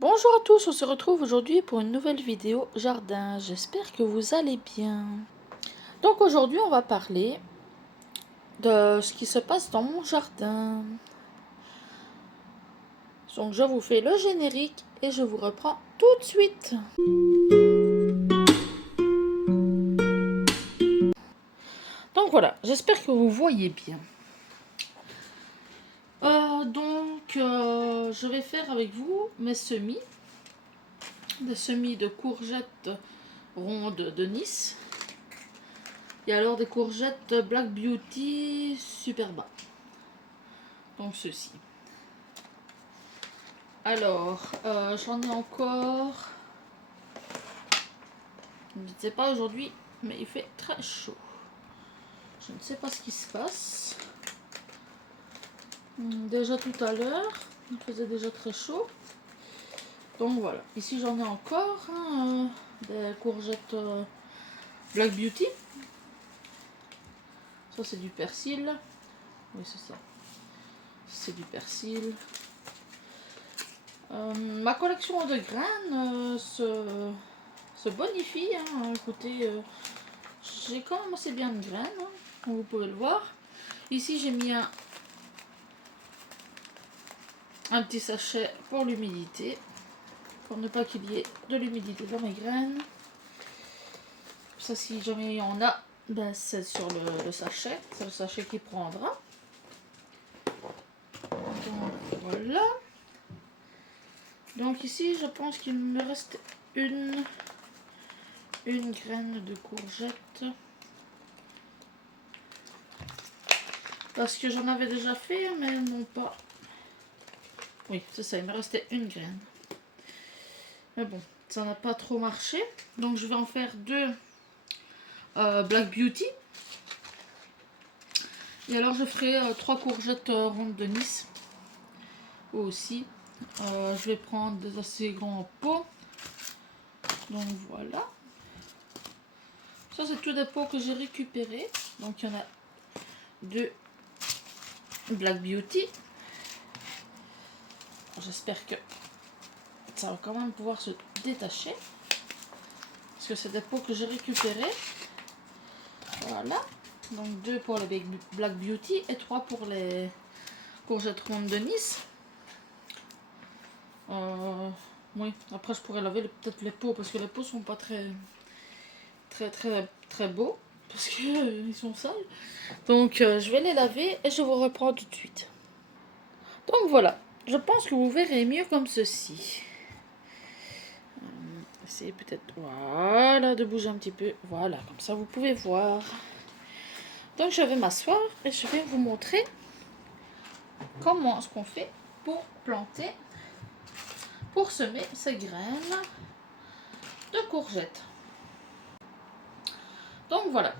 Bonjour à tous, on se retrouve aujourd'hui pour une nouvelle vidéo jardin. J'espère que vous allez bien. Donc aujourd'hui on va parler de ce qui se passe dans mon jardin. Donc je vous fais le générique et je vous reprends tout de suite. Donc voilà, j'espère que vous voyez bien. Je vais faire avec vous mes semis. Des semis de courgettes rondes de Nice. Et alors des courgettes Black Beauty super bas. Donc ceci. Alors, j'en ai encore. Je ne sais pas aujourd'hui, mais il fait très chaud. Je ne sais pas ce qui se passe. Déjà tout à l'heure, il faisait déjà très chaud. Donc voilà, ici j'en ai encore des courgettes Black Beauty. Ça c'est du persil. Oui c'est ça. C'est du persil. Ma collection de graines se bonifie. Écoutez, j'ai quand même assez bien de graines, comme vous pouvez le voir. Ici j'ai mis un petit sachet pour l'humidité, pour ne pas qu'il y ait de l'humidité dans mes graines. Ça, si jamais il y en a, ben, c'est sur le sachet, c'est le sachet qui prendra. Donc voilà. Donc ici je pense qu'il me reste une graine de courgette. Parce que j'en avais déjà fait, mais non pas. Oui, c'est ça, il me restait une graine. Mais bon, ça n'a pas trop marché. Donc je vais en faire deux Black Beauty. Et alors je ferai 3 courgettes rondes de Nice. Aussi. Je vais prendre des assez grands pots. Donc voilà. Ça c'est tous des pots que j'ai récupérés. Donc il y en a deux Black Beauty. J'espère que ça va quand même pouvoir se détacher. Parce que c'est des pots que j'ai récupérés. Voilà. Donc 2 pour les Black Beauty et 3 pour les courgettes rondes de Nice. Oui, après je pourrais laver peut-être les pots parce que les pots sont pas très beaux parce que ils sont sales. Donc je vais les laver et je vous reprends tout de suite. Donc voilà, je pense que vous verrez mieux comme ceci. Essayez peut-être, voilà, de bouger un petit peu. Voilà, comme ça vous pouvez voir. Donc je vais m'asseoir et je vais vous montrer comment est-ce qu'on fait pour planter, pour semer ces graines de courgettes. Donc voilà,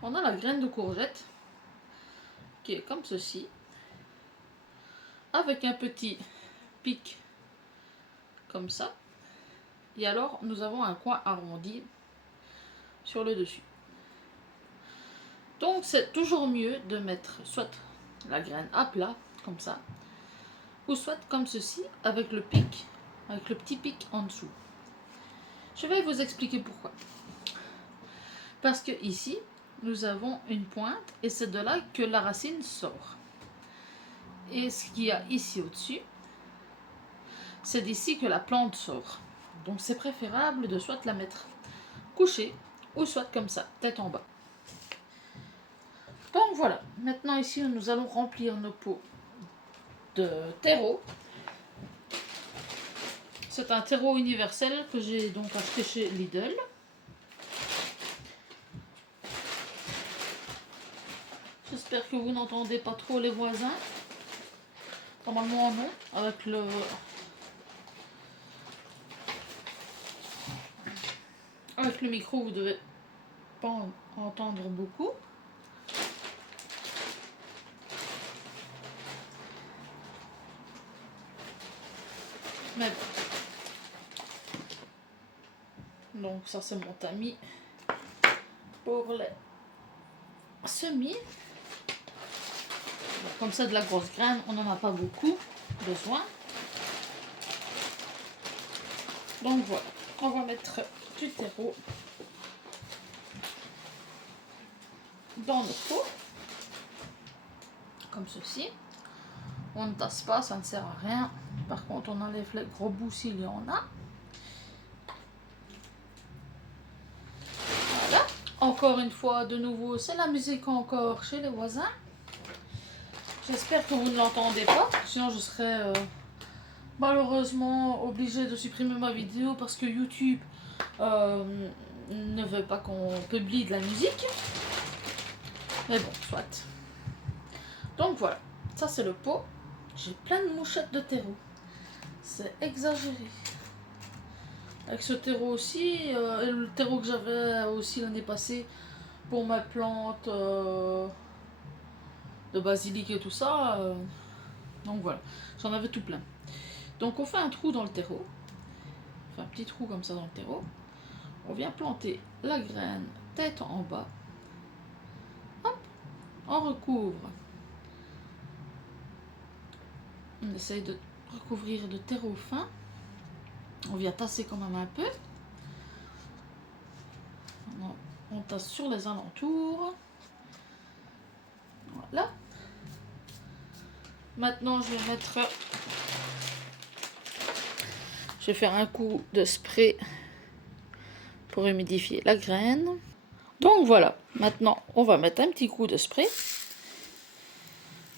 on a la graine de courgette qui est comme ceci, avec un petit pic comme ça. Et alors nous avons un coin arrondi sur le dessus. Donc c'est toujours mieux de mettre soit la graine à plat comme ça, ou soit comme ceci avec le pic, avec le petit pic en dessous. Je vais vous expliquer pourquoi. Parce que ici nous avons une pointe et c'est de là que la racine sort. Et ce qu'il y a ici au-dessus, c'est d'ici que la plante sort. Donc c'est préférable de soit la mettre couchée ou soit comme ça, tête en bas. Donc voilà, maintenant ici nous allons remplir nos pots de terreau. C'est un terreau universel que j'ai donc acheté chez Lidl. J'espère que vous n'entendez pas trop les voisins. Normalement non, avec le micro vous devez pas entendre beaucoup. Mais bon. Donc ça c'est mon tamis pour les semis. Comme ça de la grosse graine, on n'en a pas beaucoup besoin. Donc voilà, on va mettre du terreau dans nos pots, comme ceci. On ne tasse pas, ça ne sert à rien. Par contre, on enlève les gros bouts s'il y en a. Voilà. Encore une fois, de nouveau, c'est la musique encore chez les voisins. J'espère que vous ne l'entendez pas, sinon je serais malheureusement obligée de supprimer ma vidéo parce que YouTube ne veut pas qu'on publie de la musique. Mais bon, soit. Donc voilà, ça c'est le pot. J'ai plein de mouchettes de terreau. C'est exagéré. Avec ce terreau aussi, et le terreau que j'avais aussi l'année passée pour ma plante de basilic et tout ça. Donc voilà, j'en avais tout plein. Donc on fait un trou dans le terreau. On fait un petit trou comme ça dans le terreau. On vient planter la graine tête en bas. Hop, on recouvre. On essaye de recouvrir de terreau fin. On vient tasser quand même un peu. On tasse sur les alentours. Voilà. Maintenant, je vais mettre... Je vais faire un coup de spray pour humidifier la graine. Donc voilà. Maintenant, on va mettre un petit coup de spray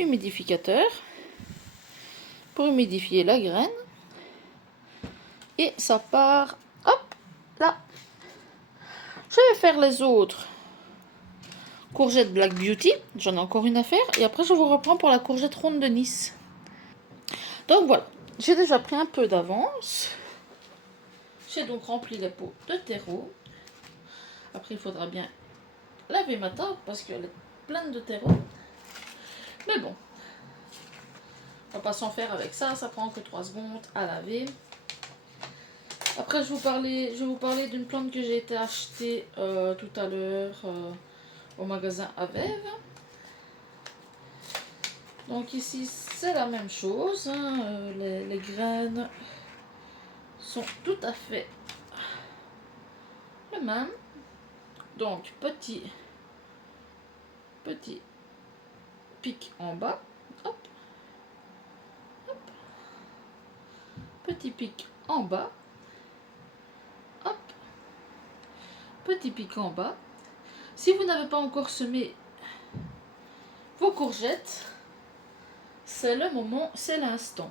humidificateur pour humidifier la graine. Et ça part, hop, là. Je vais faire les autres courgettes Black Beauty. J'en ai encore une à faire. Et après, je vous reprends pour la courgette ronde de Nice. Donc voilà. J'ai déjà pris un peu d'avance. J'ai donc rempli les pots de terreau. Après, il faudra bien laver ma table parce qu'elle est pleine de terreau. Mais bon. On va pas s'en faire avec ça. Ça prend que 3 secondes à laver. Après, je vais vous parler d'une plante que j'ai été acheter tout à l'heure au magasin Avève. Donc ici, c'est la même chose. Hein, les graines sont tout à fait les mêmes. Donc, petit pic en bas. Hop, hop. Petit pic en bas. Hop. Petit pic en bas. Si vous n'avez pas encore semé vos courgettes, c'est le moment, c'est l'instant.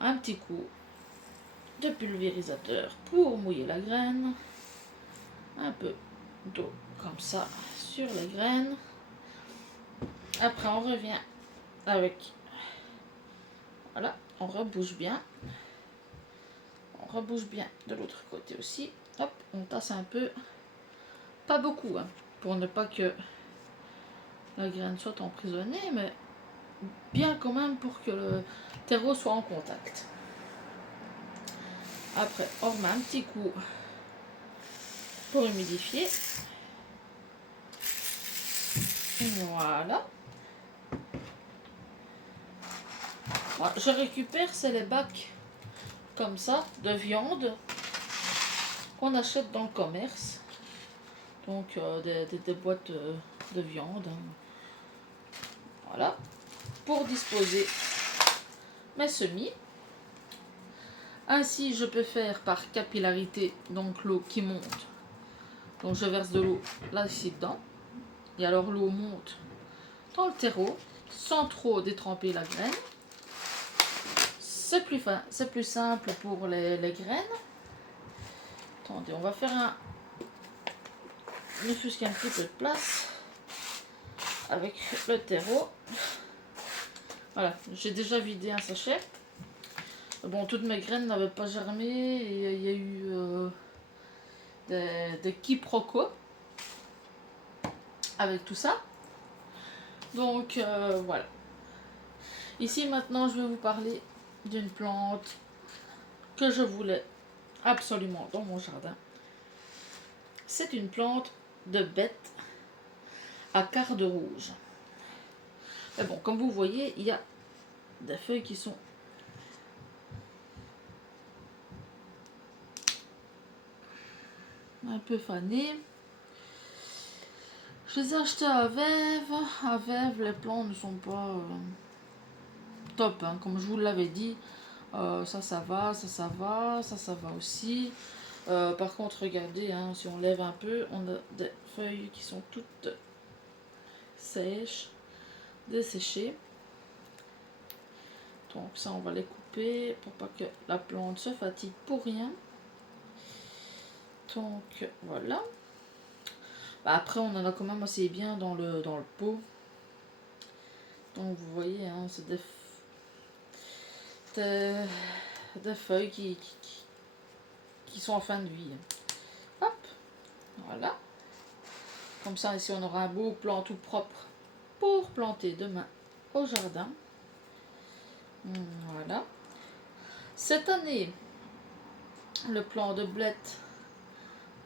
Un petit coup de pulvérisateur pour mouiller la graine. Un peu d'eau comme ça sur les graines. Après, on revient avec... Voilà, on rebouche bien. On rebouche bien de l'autre côté aussi. Hop, on tasse un peu. Pas beaucoup, hein, pour ne pas que la graine soit emprisonnée, mais bien quand même pour que le terreau soit en contact. Après, on remet un petit coup pour humidifier. Voilà. Voilà, je récupère, c'est les bacs comme ça de viande qu'on achète dans le commerce. Donc des boîtes de viande. Voilà. Pour disposer mes semis. Ainsi, je peux faire par capillarité, donc l'eau qui monte. Donc je verse de l'eau là ici dedans. Et alors l'eau monte dans le terreau sans trop détremper la graine. C'est plus simple pour les graines. Attendez, on va faire un... Ne fût-ce qu'un petit peu de place avec le terreau. Voilà, j'ai déjà vidé un sachet. Bon, toutes mes graines n'avaient pas germé et il y a eu des quiproquos avec tout ça. Donc voilà. Ici maintenant, je vais vous parler d'une plante que je voulais absolument dans mon jardin. C'est une plante de bête à cardes rouges. Mais bon, comme vous voyez, il y a des feuilles qui sont un peu fanées. Je les ai achetés à Vève. À Vève, les plants ne sont pas top, hein. Comme je vous l'avais dit. Ça va, ça va, ça va aussi. Par contre, regardez, hein, si on lève un peu, on a des feuilles qui sont toutes sèches, desséchées. Donc ça, on va les couper pour pas que la plante se fatigue pour rien. Donc voilà. Bah, après, on en a quand même assez bien dans le pot. Donc vous voyez, hein, c'est des feuilles qui sont en fin de vie. Hop, voilà. Comme ça, ici, on aura un beau plant tout propre pour planter demain au jardin. Voilà. Cette année, le plant de blette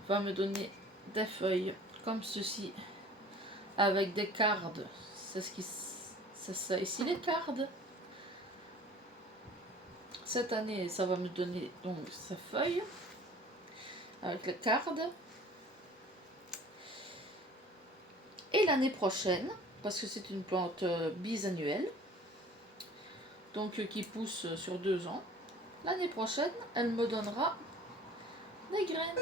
va me donner des feuilles comme ceci, avec des cardes. C'est ça ici, les cardes. Cette année, ça va me donner donc ces feuilles avec les cardes. Et l'année prochaine, parce que c'est une plante bisannuelle, donc qui pousse sur 2 ans, l'année prochaine, elle me donnera des graines.